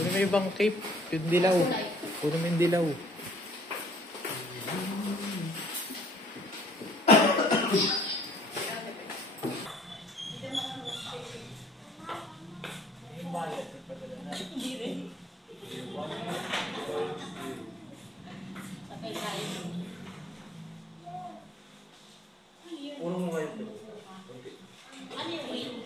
Kunin mo ibang cape. Yung dilaw. Kunin mo yung dilaw. Unang mo ngayon. Ano yung win?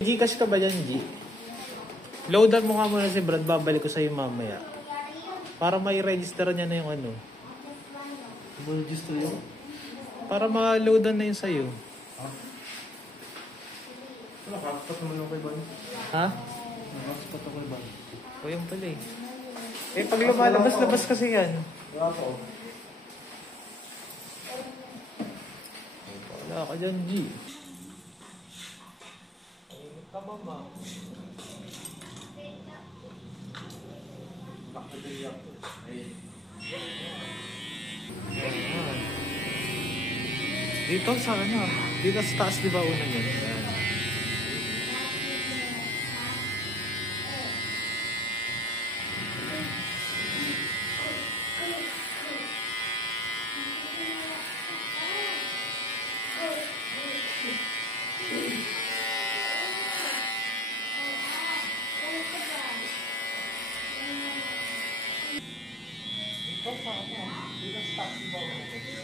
Gcash ka ba dyan, G? Loadan mo nga muna si Brad, babalik ko sa'yo mamaya. Para may register niya na yung ano. Register yun? Para ma-loadan na yun sa'yo. Ha? Nakakapat naman ako kay Ban. Ha? Nakakapat ako kay Ban. O yung pala eh. Eh pag lumalabas-labas kasi yan. Wala po. Wala ka dyan, G. Ka mama. Dito sa ano? Dito sa taas, di ba una yan? Ayan. Dito sa ano? Dito sa taas, di ba una yan?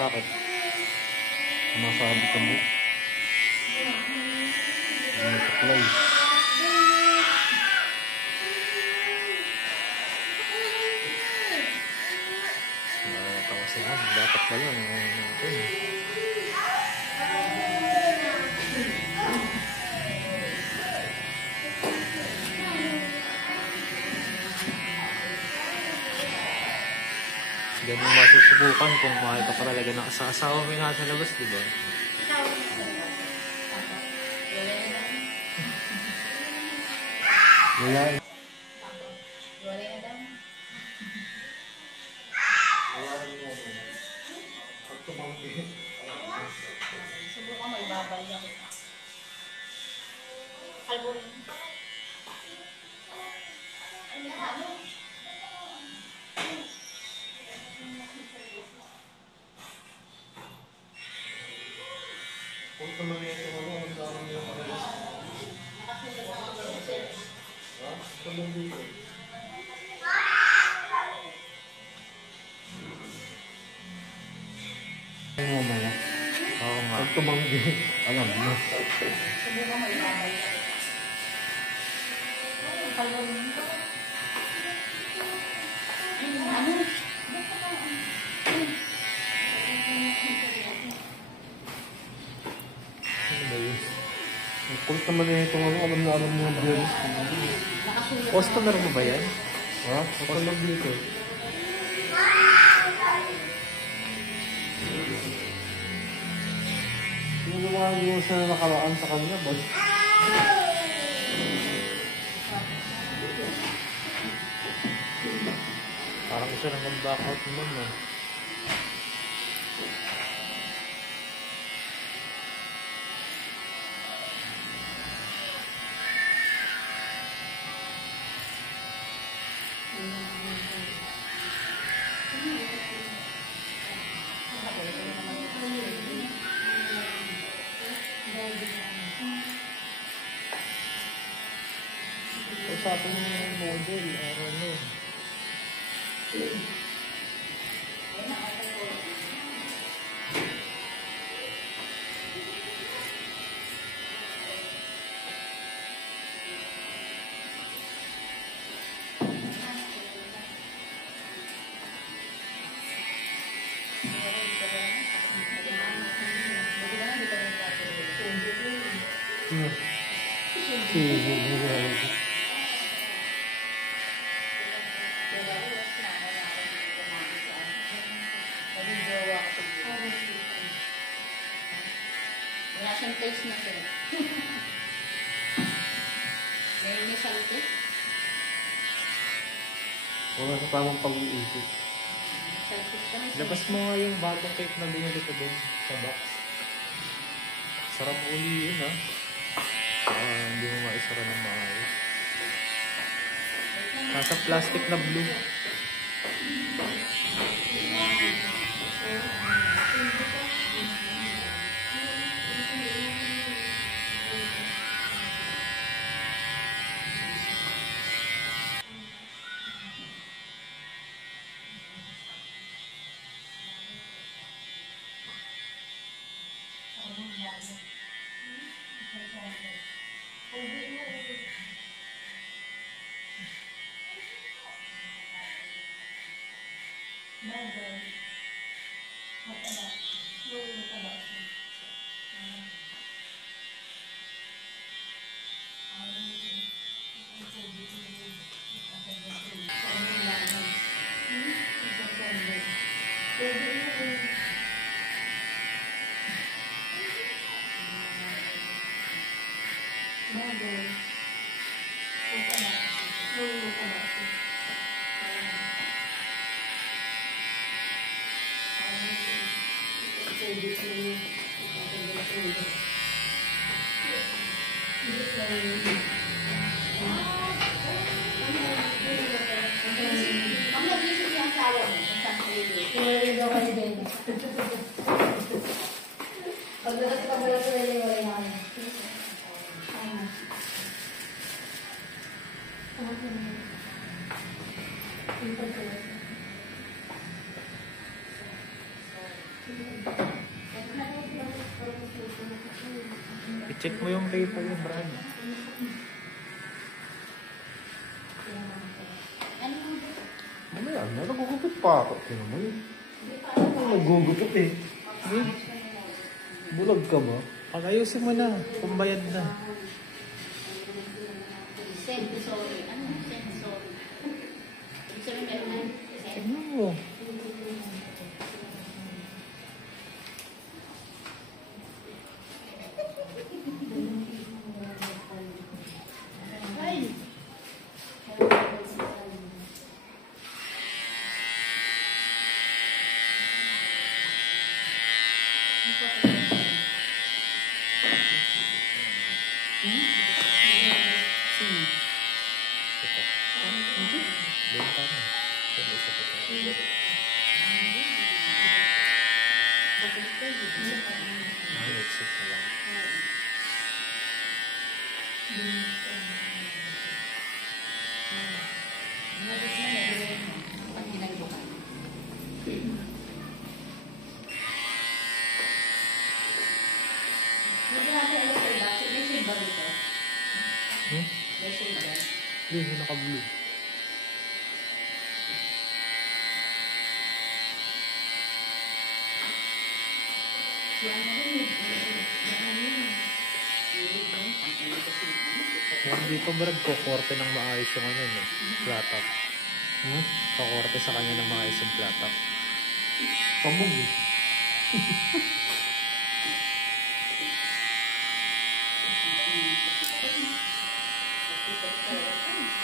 Bakit? Masabi ka mo. Ano taklay? Nakatawa sila. Dapat pala. Ganun masusubukan kung mahal ka pa talaga ng asawa mo yung nasa labas, di ba? Wala. Subukan mo, ibabal niya kita. Kalburin. Kung tumangin ito mo, ang sarang yung pagalas. Ha? Tumang dito. Ay mo maya. Oo nga. Pag tumangin, alam mo. Subukan mo, ibabal niya kita. Ano? Ano ba yun? Ang kulit naman na itong ano, alam na alam mga beers. Nakasulat. Customer mo ba yan? Ha? Kapag dito. Yung mga yung sa nakaraan sa kanya, boss. Parang isa na mag-back out naman, no? Usapan mo yung model, ano. Wala siyang taste na sir. May salty. Wala sa tamang pag-iisip. Salty kami. Labas mo nga yung bagong cake na binili ko doon sa box. Sarap uli yun, ha? Hindi mo maisara ng maayos. Nasa plastic na blue. Ang nag-isip yung asawa mo. Kung saan kayo dito. I-check mo yung paper yung brand. Mamaya, nagugupit pa ako. Tingnan mo yun. Ano nagugupit eh? Bulag ka ba? Pag-ayusin mo na, pambayad na. Send sorry. Ano? Send sorry. Ibig sabihin meron na. Send. Tignan mo. Ay! Doon pa na. Doon isa pa tayo. Ay, exit na lang. Pag ginagawa. Hindi natin alam sa dati. May shade ba dito? Hmm? May shade ba? Blue, yung naka-blue. Hindi pa Brad, kukorte ng maayos yung ano, no? Flat top. Kukorte sa kanya ng maayos yung flat top. Pabog eh.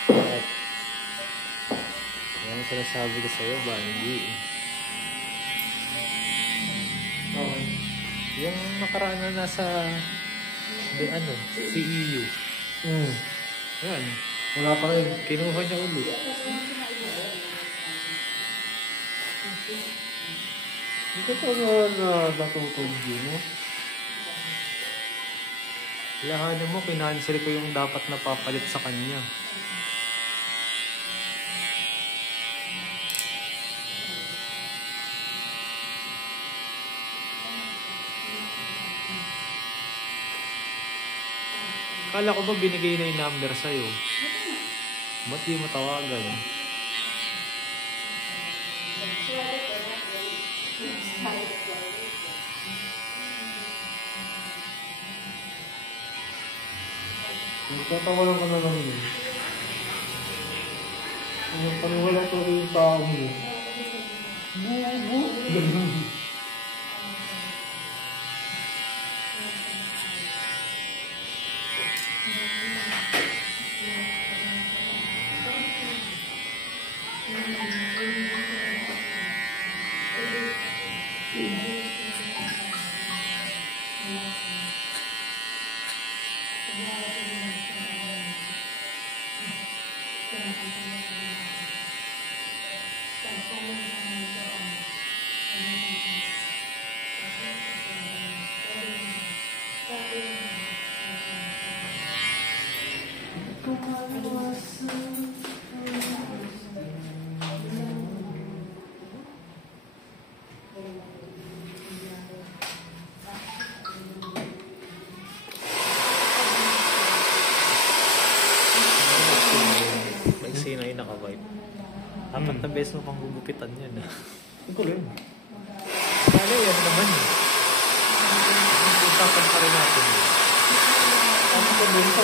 Bakit? Yan ang sinasabi ko sa'yo, Banji. Okay. Yung nakaraan na nasa CEU. Yan. Wala pa rin. Kinuha niya ulit. Hindi ko natutog yun, no? Lahanin mo, kinansel ko yung dapat na papalit sa kanya. Kala ko ba binigay na yung number sa'yo? Ba't di mo tawagan? Nagtatawalan ka na lang yun. Ang paniwala ko yung tao mo. Ganun. Maiksi na yung naka-white. Apat na beses mo pang gugupitan yan. Ang galing. Kala yan naman. Usapan pa rin natin. Ang galing sa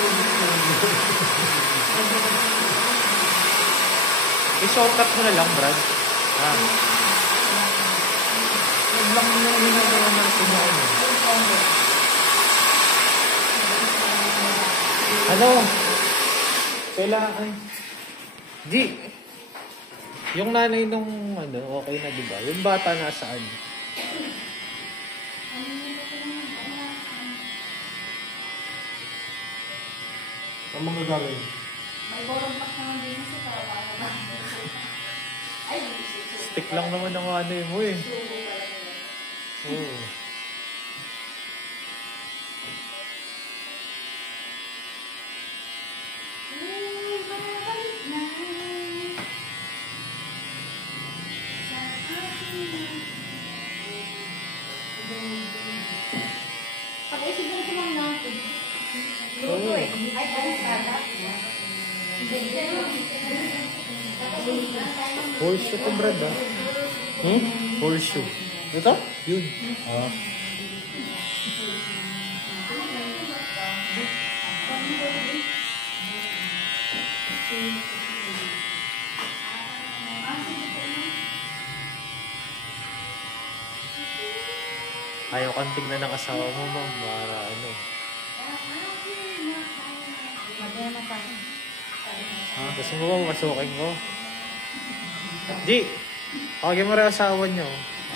I-shortcut mo na lang, Brad. Huwag lang yung hinagawa natin na ano. Ano? Kailangan. G! Yung nanay nung okay na, di ba? Yung bata nasaan? Ang mga gagawin. May borong pack naman din sa para ay, Stick lang naman ang ano mo eh. Oo. Pag-isip mo ko lang natin. Oo. Ay, parang kada. Horseshoe to, Brad, ah. Horseshoe. Ito? Yun. Ayaw kang tignan ng asawa mo, ma'am. Para ano. Magana pa. Gusto mo ba masukin ko? G! Pakagyan mo rin asawa niyo.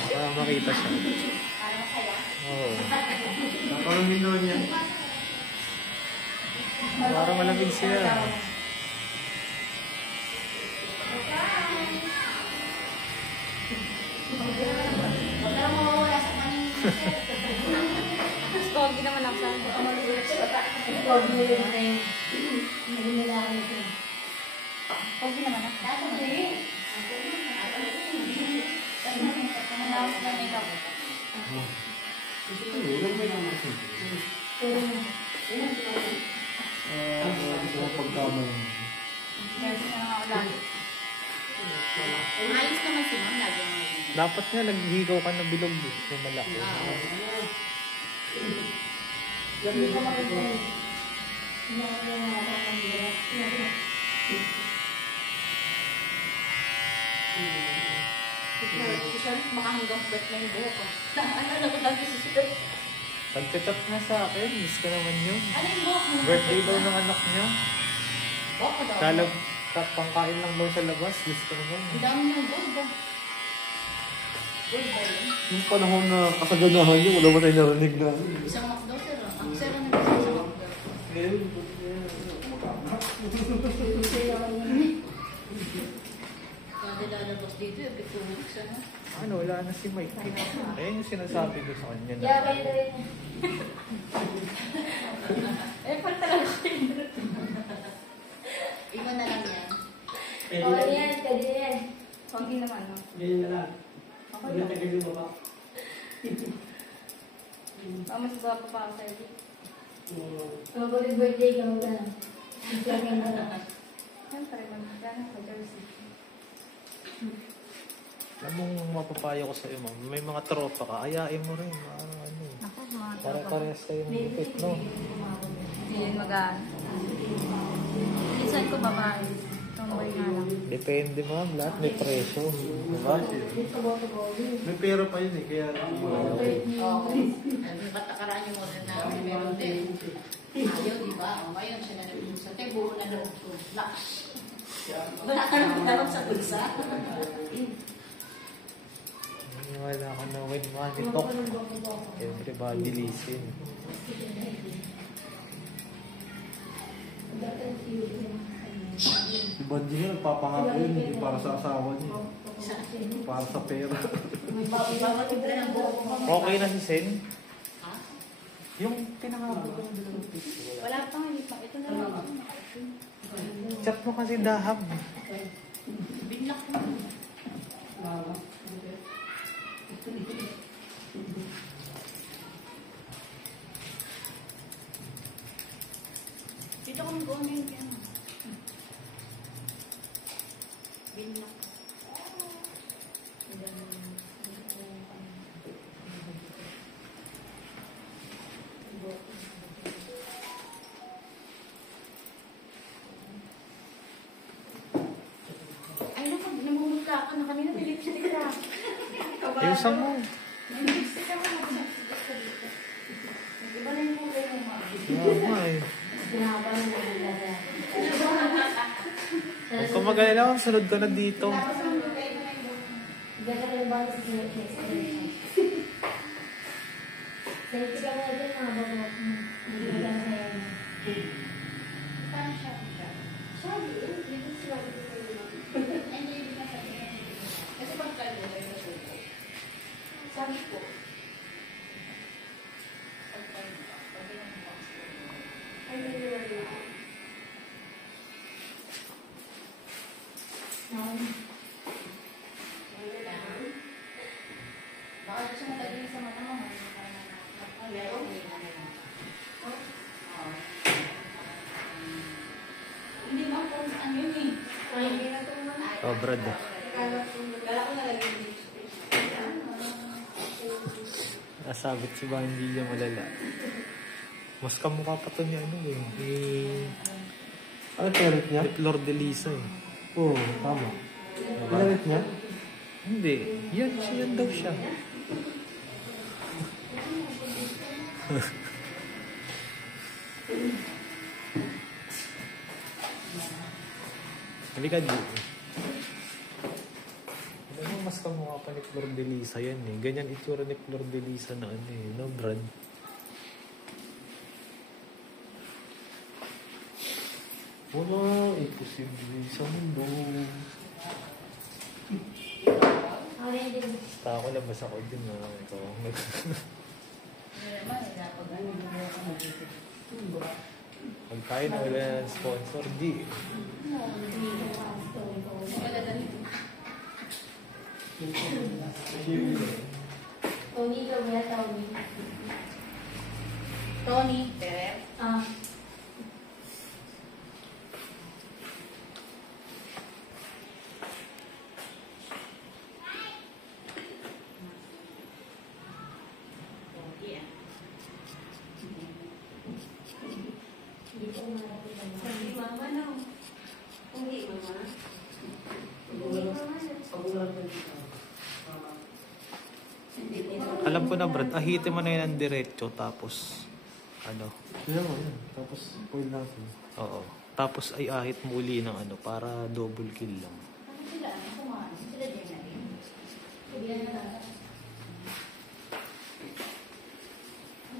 Para makita siya. Para masaya. Oo. Napalungin doon yan. Para malamig siya. Huwag ka mo wala sa kanin. Pogi naman ako sa pogi naman. Pogi naman ako. Announce na nito. Gusto ko pagkamay. Ayos naman si Ma'am. Lagi naman. Dapat nga naghigaw ka ng bilog eh. Yung malaki. Hindi ko makita yun. Hindi ako yung mga panggira. Si Sir, baka hanggang bet na yung buhok ko. Naalala ko dati si Sir. Pagkatap na sa akin, miss ko naman yun. Ano yung buhok mo? Birthday daw ng anak niya. Buhok ko daw. Kalag, pangkain lang daw sa labas, miss ko naman. Ang dami ng gold ah. Gold ba yun? Yung panahon na kasaganahan niyo, wala mo tayo narinig na. Isang McDo, Sir. Ang Sir, ano ba sa McDo? Kada lalabas dito, yung 2 weeks, ano? Ano, wala na si Mike. Ayan yung sinasabi ko sa kanya na. Kaya ba yun rin? Parang talaga kayo. Iwan na lang yan. Oo, yan. Pwede yan. Konti naman, no? Ganyan na lang. Ako Wala lang. tagal yung baba. Mas baba pa ako sa'yo. Mag-birthday birthday ka mo na. Bigyan ka na. Siyempre, magkano ko jersey. Alam mong mapapayo ko sa iyo, ma'am. May mga tropa ka, ayain mo rin. Ano, Ako, mga para-parehas kayong lupit, no? Hindi yun magaan. Minsan ko babae. Tomboy nga lang. Depende, ma'am. Lahat may presyo. Diba? May pera pa yun eh, kaya... Oo. Ba't nakaraan yung model namin? Meron din. Ayaw, di ba? O ngayon, siya na nag-bulsa. Kaya buo na loob ko. Lakas. Wala ka nang pinarap sa bulsa. Wala ka na win money talk. Everybody listen. Si Banji nga nagpapahapon yun, hindi para sa asawa niya. Para sa pera. Ibabatid ka ng buo ko. Okay na si Sen? Ha? Yung pinakabot ko ng dalawang piso. Wala pa nga. Ito na lang. Chat mo kasi dahab. Binlock mo. Dito ko mag-on yun. Binlock. Ay, naku, namumutla ka na kanina. May lipstick ka. Ayusan mo. May lipstick ka mo. Iba na yung kulay mo, ma. Mama eh. Pinakaba na talaga. Huwag ka mag-alala, sunod ka na dito. Diyan ka rin ba sa Selfie ka na dyan, mga bago. Hindi ka lang sa'yo. Paano siya? Sabi, dito sila dito sa'yo. Ay, hindi na sa akin. Kasi pagkalo kayo na suko. Sabi ko, pagkalo ka, pwede na mo Ay, hindi ko rin. baka gusto mo talaga sa mata mo. Meron. Hindi ba kung ano yun eh? Ay, hindi na ito man. Oh, Brad. Kala ko nalagay yung lipstick. Nasabit si ba hindi niya malala. Mas kamukha pa to niya ano eh. Ano parent niya? Ni Flor de Lisa eh. Oo, tama. Parent niya? Hindi. Yan, yan daw siya. Halika dito. Alam mo, mas kamukha pa ni Flor de Lisa yan eh. Ganyan itsura ni Flor de Lisa na ano eh. No, Brad? Wala, imposible sa mundo. Ay, hindi ko. Basta ako labas ako din na ito. Pag tayo na wala ng sponsor, di. Tony ka ba, Tony? Tony, Perez. Ah. alam ko na Brad, ahitin mo na yun ang diretso tapos ano, Kaya mo yan. Tapos, foil natin. oo. Tapos ay ahit mo uli ng ano para double kill lang. Ano sila? Ano kumain? Sila din na rin. Sabihan na lang.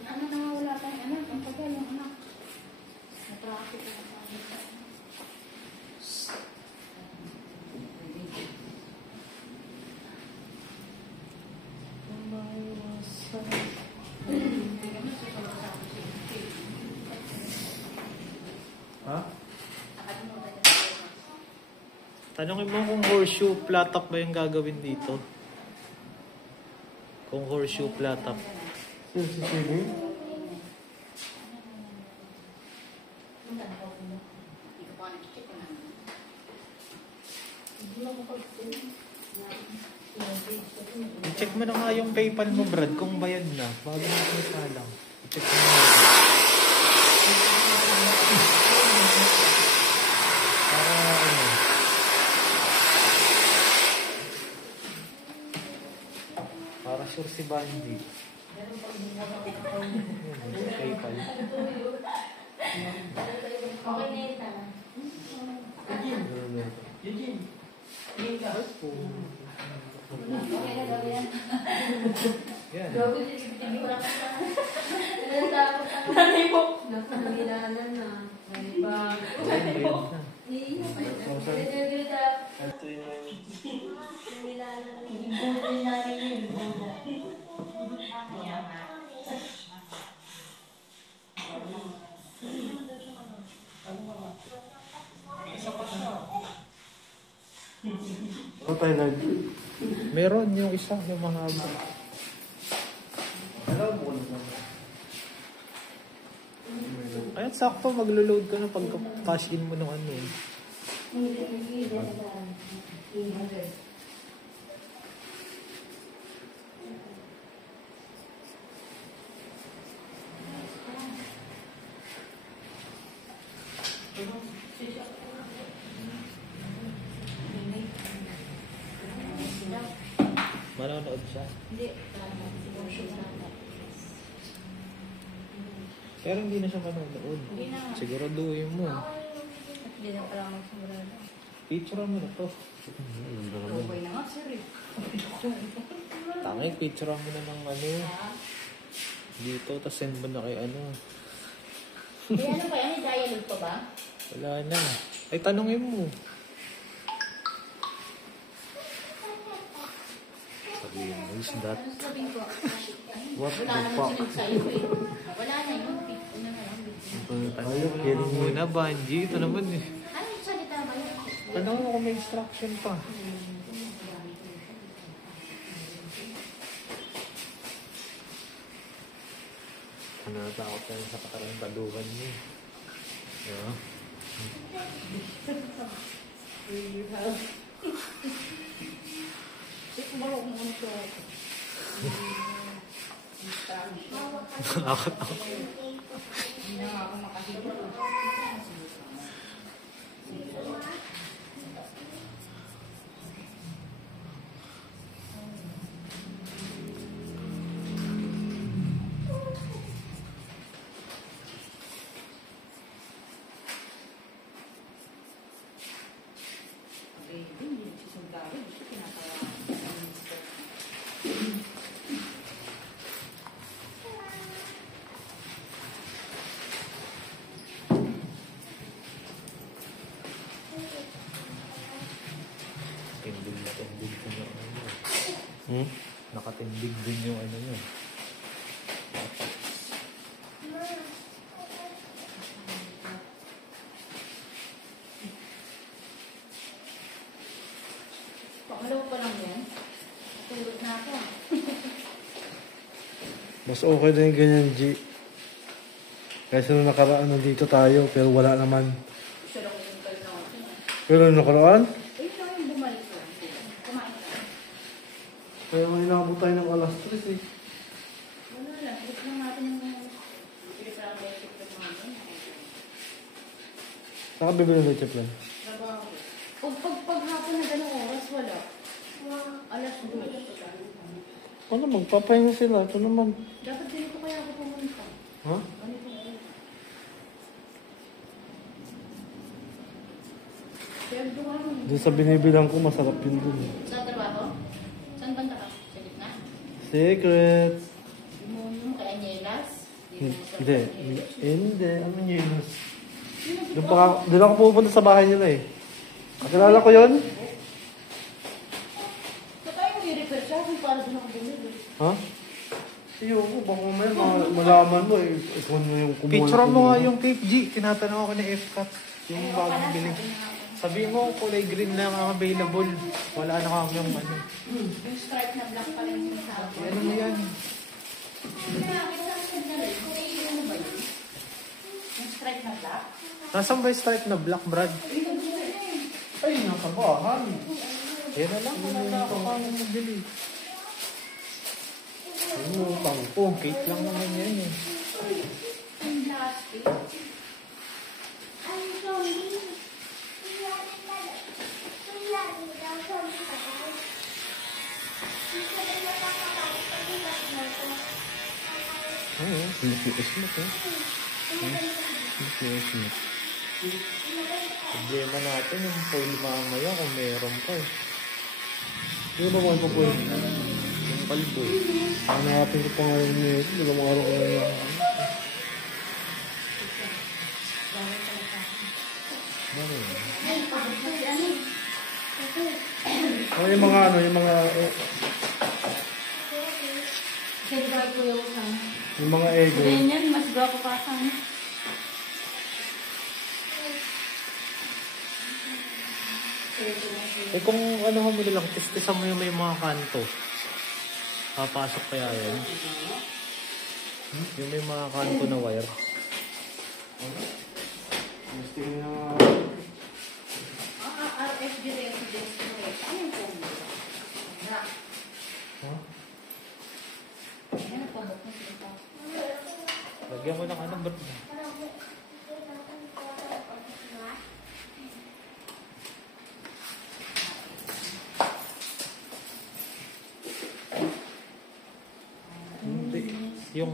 Ano na nga wala tayong anak? Ang tagal yung anak. Na-traffic na sa Ha? Tanungin mo kung horseshoe flat top ba yung gagawin dito. Kung horseshoe flat top. Sino si Sige? I-check mo na nga yung PayPal mo, Brad, kung bayad na. Bago natin isalang. I-check mo na. Para ano. Para sure si Bandy. Yun, sa PayPal. Okay na ito. Okay na daw yan. Yan. Nanay mo. Nakamilanan na. May bag. Bayad na. Ito yung ano tayo nag... Meron yung isa, yung mahaba. Alam mo na. Kaya sakto maglo-load ka na pag cash in mo ng ano eh. Manonood siya. Hindi. Pero hindi na siya manonood. Hindi na. Siguraduhin mo. Hindi na pala magsumbrado. Picture mo na to. Okay na nga, sir eh. Tangay, picture mo na ng ano. Dito, tapos send mo na kay ano. Eh, ano ba yan? May dialogue pa ba? Wala na. Ay, tanongin mo. Sabihin mo, is that? Ano sabihin ko? What Wala the naman fuck? sunod sa'yo eh. Wala na yun. Ano na lang. Tayo, kidding me. Muna, Banji. Ito naman eh. Ano yung salita ba yun? Tanong mo kung may instruction pa. Ano, natakot ka sa katarantaduhan mo. Yeah. Siguro kung ano to. Nakakot ako. Hindi na nga ako makahigo. Tindig na tindig din yung ano. Hmm? Nakatindig din yung ano yun. Pangalaw pa lang yan. Tulog na ako. Mas okay na yung ganyan, G. Kasi nung nakaraan nandito tayo, pero wala naman. Siya lang yung kayo natin. Pero nung nakaraan, Eh, yun lang yung bumalik ko. Kumain ka. kaya may inabot tayo ng alas 3 eh. Wala lang. Gusto lang natin yung pinipirang basic ng mga yun. Saka bibili ng leche plan. Trabaho. Pag hapon na gano'ng oras, wala. Alas 2. Ano, magpapahinga sila. Ito naman. Dapat dito kaya ako pumunta. Ha? Ganito na ulit. Pero doon ano? Doon sa binibilang ko, masarap yun dun. Saan trabaho? Saan banda ka? Sa gitna? Secret. Demonyo kay Anielas? Hindi. Hindi. Ano yun? Doon ako pupunta sa bahay nila eh. Nakilala ko yun? So tayo mo i-refer siya kung paano doon ako bumili. Ha? Ayoko, baka may malaman mo eh. Ikaw mo yung kumuha. Picture mo nga yung cake, G. Tinatanong ako ni F-Cut. Yung bagong bili. Sabi mo, kulay green lang ang available. Wala na kami yung ano. Yung stripe na black pa rin yung sa ako. Ano mo yan? Kaya kita na rin. Kung ano ba yun? Yung stripe na black? Nasaan ba yung stripe na black, Brad? Ay, nasa bahay. Yan na lang. Wala na ako kang mabili. Ano, utang ko. Cake lang naman yan eh. Yung plastic. Oo, pinipiis mo to. Pinipiis mo. Problema natin yung foil mamaya kung meron pa eh. Hindi ba mga po yun? Yung kalbo eh. Hanapin ko pa nga yun eh. Ilang araw ko na yan. Ano yun? Oh, yung mga ano, yung mga... Kasi ba ko yung sana? yung mga ego. Ganyan, mas gwapo pa sana. Eh kung ano mo lang, testisan mo yung may mga kanto. Papasok kaya yan? Yung may mga kanto na wire. Gusto na... RFD residence ko eh. Ano yung combo? Na. Ha? Ano po mo sila? Lagyan mo ng ano, Brad. Hindi. Yung...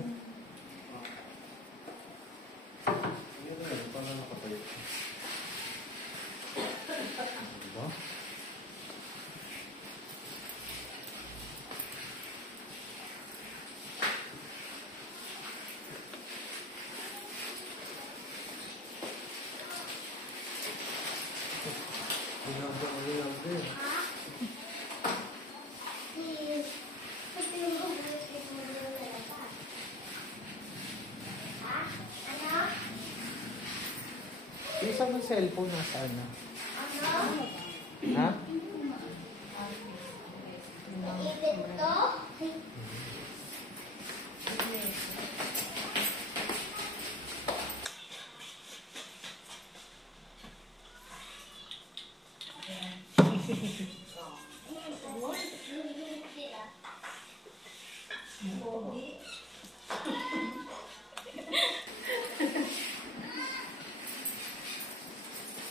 Paano nakatayo? Diba? Yung isang ng cellphone nasaan na? Ha?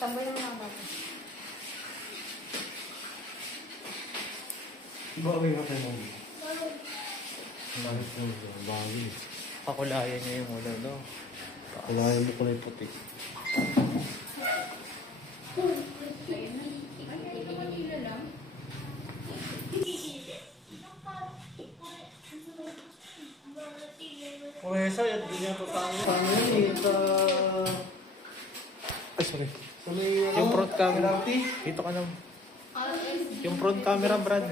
Tambay naman ako. Bagay ka tayo mo. Bakit mo? Bagay. Pakulayan niya yung ulo, no? Kalahin mo kulay puti. Pwesa, yan din niya Paano yun? Ay, sorry. Sa may... Yung front camera. Grabe. Dito ka na. Yung front camera, Brad.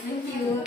Thank you.